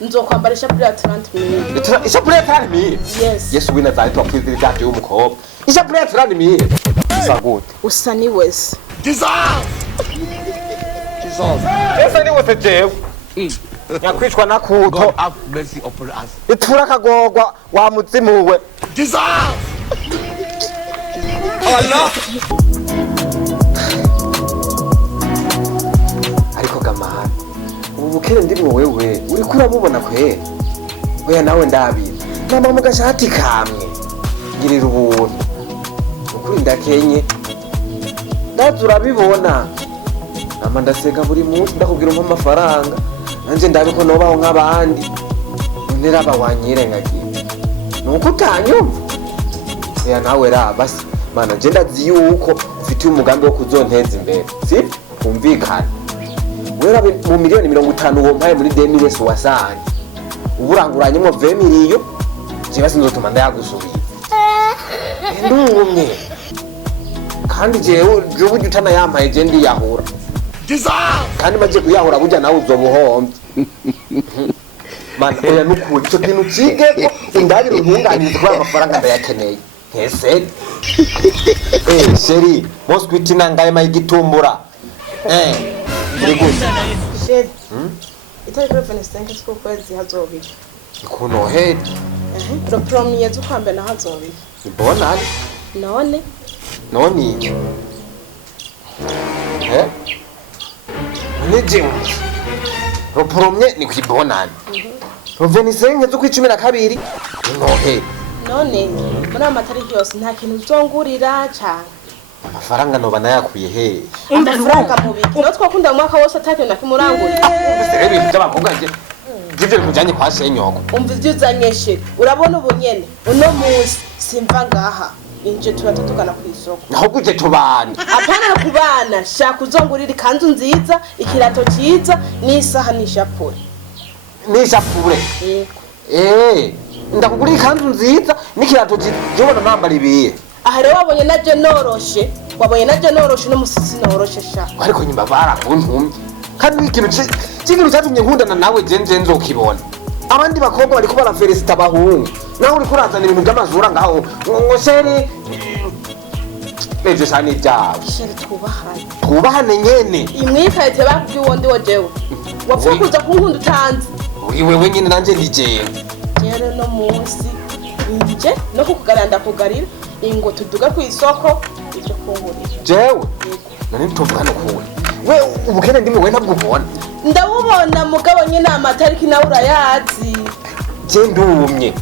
Nzokwambara ishapure ya 30,000. Ishapure ya 30,000? Yes. Yesu wina zari twapfizira ibyaje y'umukobwa. Ishapure ya 30,000? Usa gute? Usa ni wese. Jesus! Esa ni wese jewe. Nyakwicwa na kuto. God have mercy upon us. Itura kagogwa wa muzimuwe. Jesus! Allah! Ariko gamana. Ubukere ndimwe wewe uri kuramubona kwe. Oya nawe ndabizi. Mama mugashati kamwe. Ngirira ubuntu. Ukuri ndakenye. Ndazura bibona. Nama ndasega buri munsi ndakubwira umpa amafaranga. Nanje ndabiko nobaho nk'abandi. Nera bawanyirengagiye. Nuko utanyumva. Oya nawe basi. Mana je ndazi yuko ufite umugambi wo kuzonteza imbere. Si? Kumvikana. Wera mu miliyoni 50 wompaye muri 2000 wasanye. Uburanguranyemo 20 miliyo. Je basi nzotuma ndayagusubiza. Ndungumye. Kandi jewe burya utana yampaye je ndi yahura. Kandi maje kuyahura burya nawe uzobuhombye. Mana oya nukuri cyo kintu cigeko indabira untunganiriza kwa amafaranga ndayakeneye. Ese sheri mosquito nangaye mayigitumbura. Ndigusa. Sheri. Itari kuri Venestenke siko kwezi hazobika. Ikuno head. Pro promiye zukwambe na hazobika. Ibona. None iki? Nije. Pro promye ni kwibonana. Pro Venestenke zo kwi12. No head. None muri amatariki yose nta kintu uzongurira cyane. Amafaranga no banayakuye he. Amafaranga mu biki. No twakunda mu mwaka wose atakyo nakimurangurira. Mbese ibintu by'abakobwa nje. Jivyo kujanye kwa senyoko. Umva ivyo uzanyeshe. Urabona ubunyene. Uno munsi simva ngaha. Inje turatutugana ku isoko. Naho guje tubana. Apana kubana, shaka uzongurira ikanzu nziza, ikirato cyiza, n'isaha n'ishapure. N'ishapure. Yego. Ndakugurira ikanzu nziza n'ikirato cy'ubona nambara ibiye. Aha rero wabonye naje noroshe. Wabonye naje noroshe no musisi noroshe sha. Ariko nyimba barakuntumye. Kandi ikintu cyatumye nkundana nawe je nzokibona. Abandi bakobwa bari kubara felicita abahungu. Nawe uri kurazana ibintu by'amazura ngaho. Ngo sheri. Ejo cyane ibyawe. Sheri twubahane. Twubahane nyene. Imwikayete bakubye wondi wojewe. Wapfa kuza kunkunda utanze. Wewe nyine nanje ndijewe. Rero no munsi nje no kukugaranda kugarira ingo tuduga ku isoko icyo kungurira. Jewe. Nani tuvugana kuwe. We ubukene ndimwe we ntabwo ubona. Ndabubona mugabo nyine amatariki nawe urayazi. Je ndumye.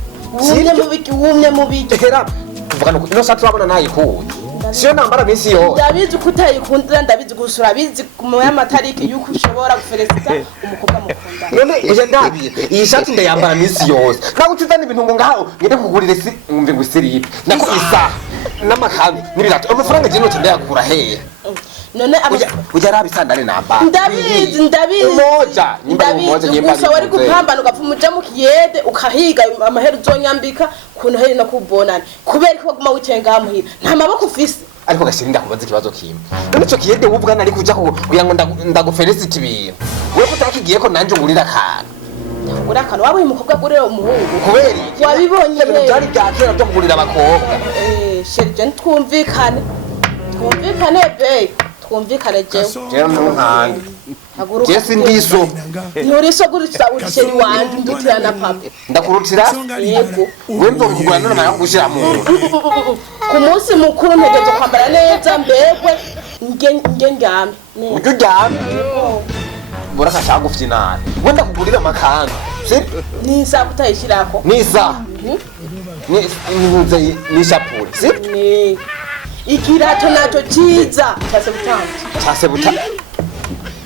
Wumye mu biki. Hera tuvugana ko ino satu abona nayi kuwe. Siyo nambara misi yo. Ndabizi kutayikundira ndabizi gusura bizi mu amatariki yuko ushobora gufelicita umukobwa mukunda. None uje ndabiye. Iyi shati ndayambara misi yose. Nawe utuzana ibintu ngo ngaho ngende kugurira umve ngo isiripe. Nako isa n'amakambi n'ibirato. Amafaranga je note ndayakura he. None ujya rabisandane namba. Ndabizi. Moja nyimba moja nyimba. Gusa wari gupambana ugapfa muja mu kiyede ukahiga amahera uzonyambika kuntu heri no kubonana. Kubera ko guma wicenga muhira. Nta maboko ufise. Ariko gashirinda kubaza ikibazo kimwe. None cyo kiyede wubwa nari kuja kugira ngo ndagufelicite ibintu. Wewe kutakigiye ko nanje ngurira kana. Ngurira kana waba umukobwa gurira umuhungu. Kubera wabibonye rero. Byari byakera byo kugurira abakobwa. Sherje twumvikane be. Twumvikane jewe. Jewe ntunkanga. Jesi ndiso. Nturiso gurisa urisheri wanje ndutira na papa. Ndakurutira? Yego. Wembo kugura none mara gushira mu. Ku munsi mukuru ntegezo kwambara neza mbegwe nge ndyame. Ujye uryame. Buraka cyagufite nani. Wenda kugurira amakanzu. Si? Nisa kutayishirako. Nisa. Ni shapure. Si? Ni. Ikirato nacho ciza. Chase butanzi.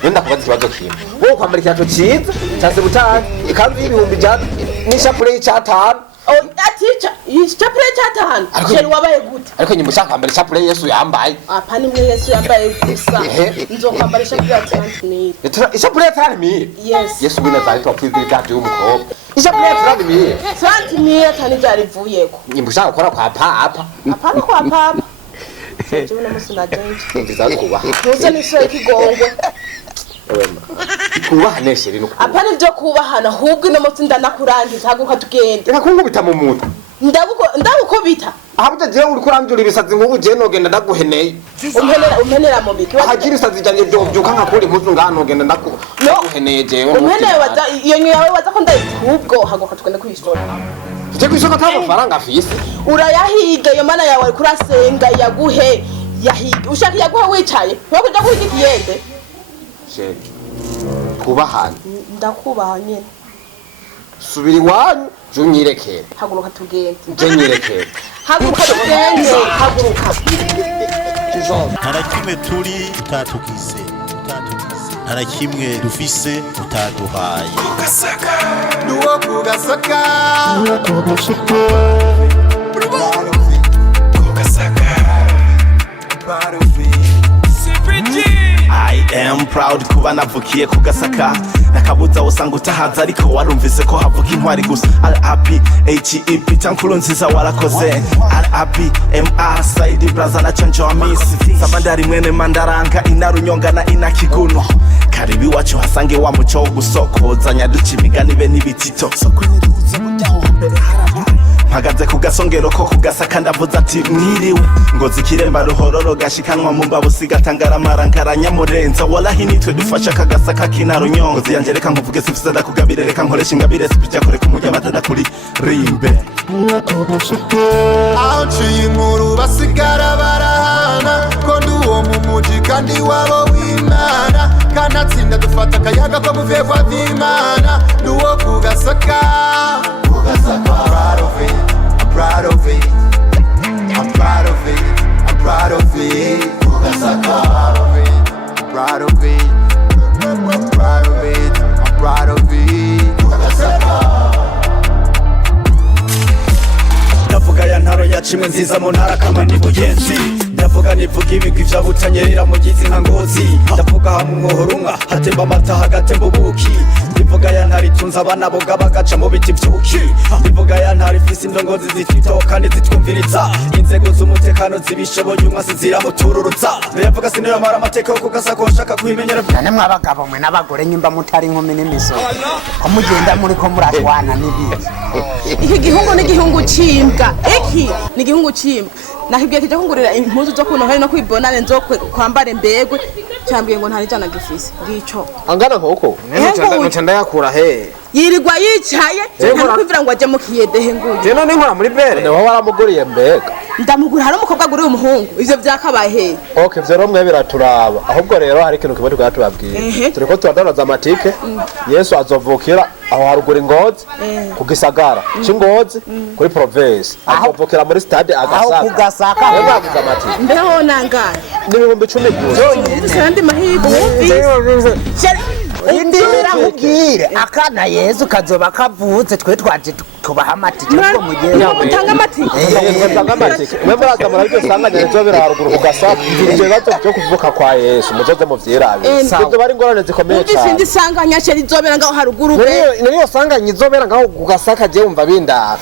Wenda kubaza ikibazo kimwe. Wowe kwambara ikirato ciza, chase butanzi, ikanzu y'ibihumbi jana, ni shapure y'icatanu. Aticha, ishapure y'icatanu. Sheri wabaye gute? Ariko nyuma ushaka kwambara ishapure Yesu yambaye. Apana imwe Yesu yambaye gusa. Nzokwambara ishapure ya 30,000. Ishapure ya 30,000? Yes. Yesu wina zari twapfizira ibyaje y'umukobwa. Ishapure ya 30,000? 30,000 atani byarivuyeko. Nyuma ushaka gukora kwa papa. Apana kwa papa. Jewe na musi na jenje. Ndizakubaha. Tuze nishoye ikigongwe. Wema. twubahane sheri no apana ibyo kubahana ahubwo ino moto ndanakurangiza haguka tugende reka kunkubita mu mutwe ndagukubita ahabuje jewe uri kuranjura ibisazi nk'ubu je nogenda ndaguheneye umpenera mu biki ahagira isazi cyanje byo byuka nkakuri impuzu ngano genda ndaguheneye jewe umpeneye waza iyo nyu yawe waza ko ndayikubwo haguka tugende kwisora je kwishoka amafaranga afise urayahiga iyo mana yawe ariko urasenga yaguhe yahiga ushaka yaguhe wicaye wako kuja kuhiga ikiyende sheri twubahane ndakubaha nyene subira iwanyu je unyirekere haguruka tugende je nyirekere haguruka tugende haguruka ntarakimwe turi utatugize nta kimwe dufise utaduhaye nuwo kugasaka I am proud kuba navukiye kugasaka nakabuza usanga utahaza ariko warumvise ko havuka intwari gusa RAP HEP tankuru nziza warakoze RAP MR Saidi Braza na Chanjo Amisi Samandari mwene Mandaranga inarunyonga na inakiguno karibi wacu hasange wa muco wo gusokoza nyaduca imigani be n'ibitito mpagaze ku gasongero ko kugasaka ndavuze ati mwiriwe ngo zikiremba ruhororo gashikanwa mu mbabo sigatangara marankaranya murenza wallahi nitwe dufasha kagasaka kinarunyongo ziyanje reka nkuvuge sifisa ndakugabire reka nkoresha ingabire sipija kore kumujya batada kuri rimbe aciye inkuru basigara barahana ko nduwo mu muji kandi wabo w'Imana kanatsinda dufata akayaga ko muveva vy'Imana nduwo kugasaka proud of it, I'm proud of it, I'm proud of it, I'm proud of it, I'm proud of it, I'm proud of it, I'm proud of it, I'm proud of it. Ndavuga ya ntaro yacimwe nziza mu ntara kama ni buyenzi ndavuga nivuga ibigwi vya butanyerera mu gizi nka ngozi ndavuga hamwe umuhorunga hatemba amata hagatemba ubuki ndivuga ya ntara itunze abana boga bagaca mu biti vy'ubuki ndivuga ya ntara ifise indongozi zifiteho kandi zitwumviriza inzego z'umutekano zibishoboye umwasi ziramutururutsa ndavuga siniyo mara amateka yo kugasaka ushaka kwimenyera nane mwabagabo mwe n'abagore nyimba mutari inkumi n'imisozi ko mugenda muri ko murashwana n'ibiki iki gihungu ni gihungu cimbwa iki ni gihungu cimbwa nakibwiye kije kungurira impuzu zo kunohera no kwibonane nzo kwambare mbegwe cyambwiye ngo ntari jana gifise ngico angana nkoko nce ndayakura he yirirwa yicaye nta kwivira ngo aje mu kiyedehe nguye je none nkora muri bere neho waramuguriye mbega ndamugura hari umukobwa aguriye umuhungu ivyo vyakabaye he okay vyo romwe biraturaba ahubwo rero hari ikintu kiba tukaba tubabwiye turiko turadanaza amatike Yesu azovukira aho harugura Ingozi ku Gisagara c'Ingozi kuri province azovukira muri stade Agasaka aho kugasaka yabaguze amatike mbeho nangana n'ibihumbi 10 gusa kandi mahigo indi biramubwire akana Yesu kazoba kavutse twe twaje tubaha amatike ngo mugende utanga amatike utanga amatike mwembe azamara byo sanganya rezo bira haruguru kugasaka ivyo bazo byo kuvuka kwa Yesu muzoze mu vyirabe ibyo bari ngorane zikomeye cyane ndisindi sanganya cyo rizobera ngaho haruguru be niyo sanganya izobera ngaho kugasaka je umva binda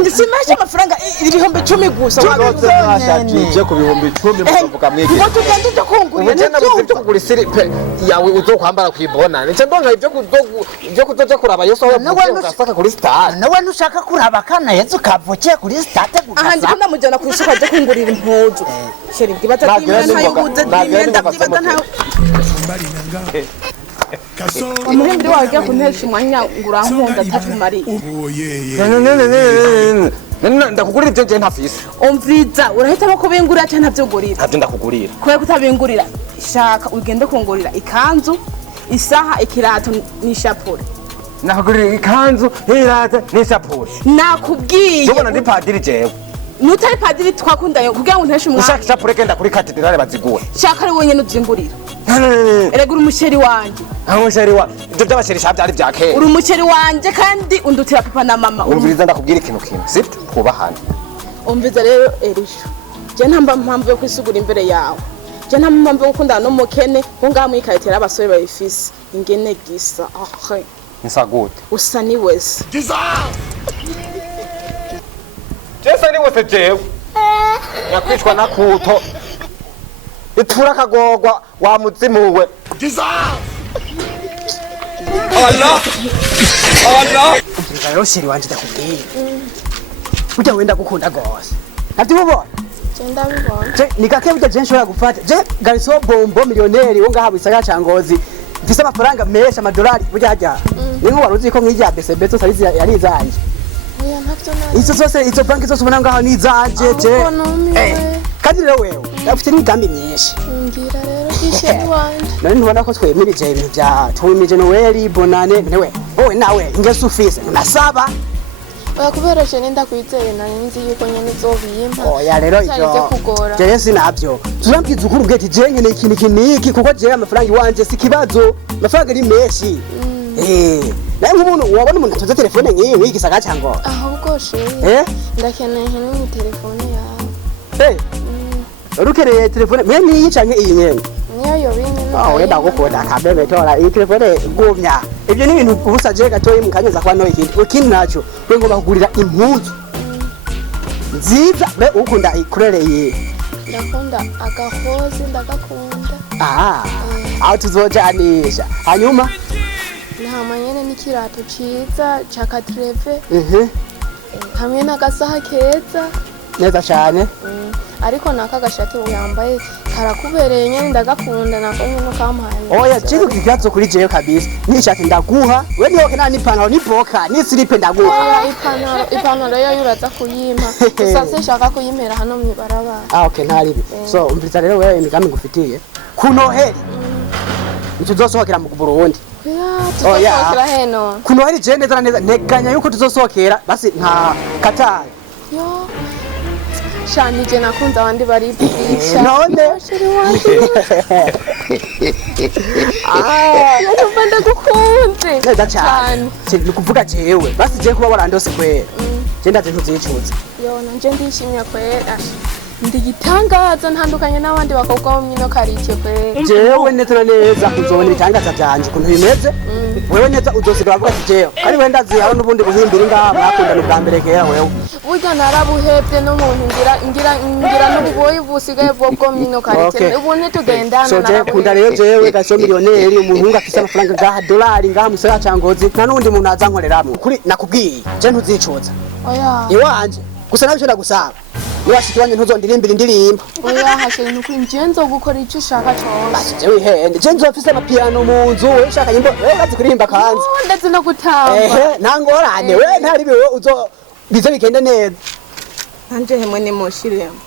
ndisimashe amafaranga ibihumbi 10 gusa wagoze nashaje ku bihumbi 10 muvuga mwiki ngo tugende cyo kungurira n'ibyo kugura siripe yawe uzokwambara kwibona nice ndonka ibyo kuzoja kuraba Yesu aho kugasaka kuri stade nawe nushaka kuraba kana Yesu kavukiye kuri stade aha ndi kunda mujana ku isoko aje kungurira impuzu sheri ndibaza kimana yubuze imyenda ndibaza nta umuhimbiri wawe ugiye kuntesha umwanya ngurankunda tatumari ndakugurira ibyo nje ntafise umviriza urahitamo kubingurira cyane ntavyugurira ntabyo ndakugurira kubera kutabingurira shaka ugende kungurira ikanzu isaha ikirato n'ishapure nakugurira ikanzu n'irata n'ishapure nakubwiye ubona ndi padiri jewe nutari padiri twakundanye kugira ngo nteshe umwanya ushaka ishapure genda kuri katedrale bazigura shaka ari wenyine uzingurira erega uri umusheri wanje umusheri wa ibyo by'abasheri sha byari bya kera uri umusheri wanje kandi undutira papa na mama umviriza ndakubwira ikintu sibyo twubahane umviza rero erisho je nta mpamvu yo kwisugura imbere yawe je nta mpamvu yo gukundana n'umukene ngo ngamwe ikayitera abasore babifise ingene gisa ahe nsagute usa ni wese Jesa ni wese jewe yakwicwa na kuto itura kagogwa wa muzimuwe Allah rero sheri wanje ndakubwiye burya wenda gukunda gose navyubona Jenda bibona. je nikake burya je nshobora gufata je Garçon Bombo miliyoneri wo ngaha bisagara ca Ngozi mfise amafaranga menshi amadolari burya hajya ninko waruzi ko nk'ijya BCB zose yari izanje Oya ntavyo nari. izo zose izo banki zose ubona ngaho ni izanje je kandi rero wewe ufite n'imigambi myinshi Ngira rero kisheri wanje. none ntubona ko twemirije ibintu bya twimije Noel bonane ntewe wowe nawe ingeso ufise unasaba Oya kubera je nenda kwizeye nari nzi yuko nyene izobimpa. oya rero Cyarije kugora. je sinavyo turambwiza ukuri ubwete je nyene ikintu kiniki kuko je amafaranga iwanje si kibazo amafaranga ari menshi naye nk'umuntu wabona umuntu atoza telefone nk'iyi wigisagara cyangwa Ahubwo sheri. Ndakeneye nkene telefone yawe. urukereye telefone mwe niyi canke iyi nyene Niyo yobinye. wenda gukunda kabebe tora iyi telefone gumya ibyo ni ibintu ubusa je gatoyi mukanyeza kwa no ikindi naco we ngomba kugurira impuzu nziza be ukunda ikurereye Ndakunda agahozi ndagakunda. aho tuzojanisha hanyuma Ntama nyene n'ikirato ciza ca katreve hamwe n'agasaha keza neza cyane ariko naka gashati uyambaye karakubereye nyene ndagakunda nako nyene kampaye oya cyo kigazo kuri jewe kabisa nishati ndaguha we niho kana n'ipantaro n'iboka n'isilipe ndaguha oya ipantaro yo yuraza kuyimpa gusa sinshaka kuyimera hano mwibarabara okay ntaribi so umviriza rero wewe imigambi ngufitiye ku Noheli nicyo uzosohokera mu Burundi tuzosohokera heno ku Noheli je neza neza nteganya yuko tuzosohokera basi nta Katari yo shani je nakunda abandi baripisha none shiri wanje ndumva gukunze neza cyane ni kuvuga jewe basi je kuba warandose kwera je ndaje ntuzicuza yo nanje ndishimye kwera ndigitangaza ntandukanye n'abandi bakobwa bo mwino karitie kwera jewe neza na neza uzobona ibitangaza byanje ukuntu bimeze wewe neza uzosiga bavuga ati jewe kandi wenda zihawe n'ubundi buhimbira ngaha mwakundana ubwa mbere kera wewe burya narabuhebye n'umuntu ngira n'ububoyi busigaye bwo mwino karitie ubu ntitugendana so je kunda rero jewe Garçon miliyoneri umuntu afise amafaranga ngaha dolari ngaha mu gisagara ca Ngozi nta n'undi muntu azankoreramwo kuri nakubwiye je ntuzicuza oya iwanje gusa nabyo ndagusaba niwashiki wanje ntuzondirimbira indirimbo oya hashe nuko nje nzogukora icyo ushaka cyose basi je wihende je nzofise amapiano mu nzu wewe ushaka nyimbo wewe urazi kuririmba kanzi ndetse no gutamba nta ngorane wewe ntari biwe uzo bize bigende neza nanje hemwe nimushiremo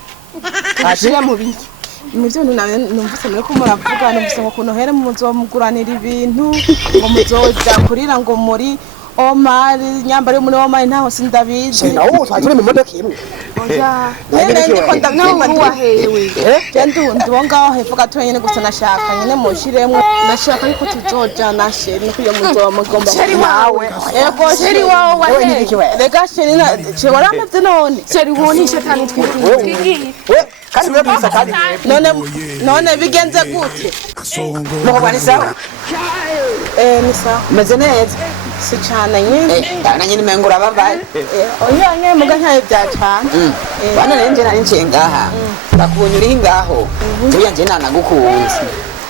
ashira mu biki muvyo numvise muri ko muravuga numvise ngo kuno here muzomuguranira ibintu ngo muzoja kurira ngo muri Omar nyambare muri Omar ntaho sindabizi nawo twajure mu modoka imwe oya nene ndiko ndavyo wahewe ndi wongaho hevuga to nyene gusa nashaka nyene mushiremo nashaka yuko tuzoja nashe niko yo mugomba sheri wawe ego sheri wawe rega sheri na waramavye none sheri woni shetani twigiye kandi wewe bisa kandi none bigenze gute nuko bani sawa ni sawa meze neza si cyane nyine na nyine mengura babaye oya nyine muga ntaye bya cyane bana nje nari nce ngaha bakubonye uri ngaho tuya nje nanagukunze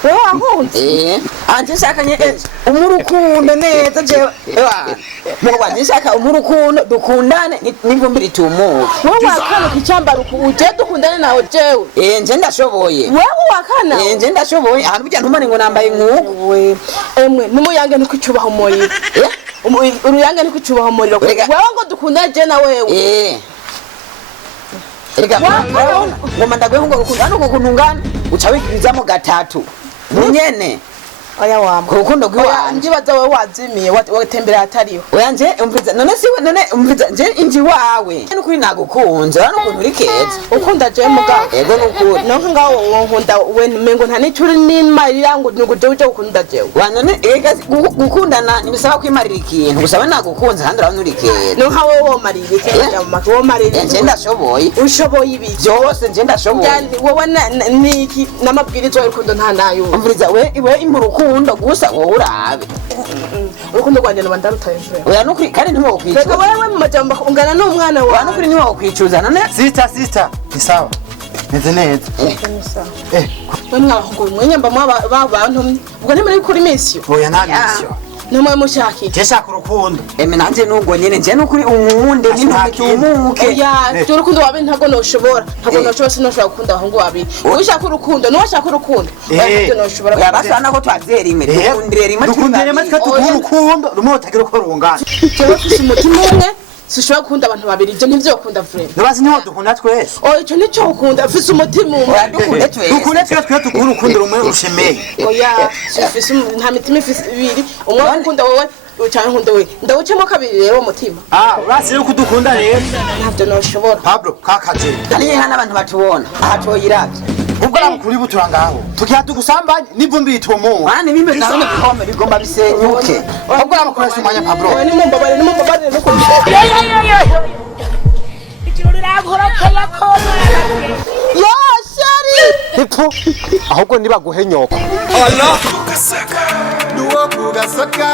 wewe wankunze anje shakanye umurukundo neza je muko banje shaka umurukundo dukundane n'ivumbi ritumuka wewe wakana kucyambara uje dukundane nawe jewe nje ndashoboye wewe wakana nje ndashoboye ahantu bijya ntumane ngo nambaye nkuko we emwe numuyange niko icubaho umuriro uruyange niko icubaho umuriro wewe ngo dukundane je na wewe Erega ngoma ndagwe ngo ukundana ukundungana uca wikirizamo gatatu munyene oya wamwe urukundo rw'iwanje njibaza wewe wazimiye watembera atariho oya nje umviza none siwe none umviza nje inji wawe n'ukuri nagukunze hano ukuntu uri keza ukunda je muga ego n'ukuri nonka ngaho wonkunda we mengo nta nicuri n'imarira ngo nuguje uje ukunda jewe none ega gukundana nibisaba kwimarira ikintu gusaba nagukunze kandi urabona uri keza nonka wowe womarira ikintu cyamaka womarira nje ndashoboye ushoboye ibiki byose nje ndashoboye wowe niki n'amabwirizo y'urukundo nta nayo umviza we imurukundo gusa wowe urabe urukundo rwanje no bandarutayije oya nukuri kandi ntiwo kwicuza reka wewe mu majambo ungana n'umwana wawe nukuri ntiwo kwicuza none sister ni sawa meze neza we mwahungu mwenyamba bantu ubwo ntimuri kuri mission oya nta mission namwe mushakira je shaka urukundo eme nanje nubwo nyene nje nukuri umunde n'intumutumuke oya cyo urukundo wabe ntabwo noshobora sinoshobora gukunda abahungu babiri ushaka urukundo nuwashaka urukundo ntabwo noshobora oya basana ko twazera rimwe dukundire rimwe tuguha urukundo rumwe utagira uko rungana jewe mfise umutima umwe sishobora gukunda abantu babiri ibyo nivyo ukunda vraiment ntibazi niho dukunda twese oya icyo nicyo ukunda mfise umutima umwe dukunda twese tuguha urukundo rumwe rushemeye oya sifise nta mitima ifise ibiri umwe ukunda wowe cyane nkunda we ndawucemo kabiri rero umutima urasi yuko udukunda rero ntabyo noshobora Pablo kakaje hariya nta n'abantu batubona aha toyiravye ubwo ramukuri butura ngaho tukiha tugusambanye n'ivumbi ritumu bana bimwe nawe bikombe bigomba bisenyuke ubwo ramukoresha umwanya Pablo ni mumbabare nuko yo shari hepfo ahubwo nibaguhe nyoko duwo kugasaka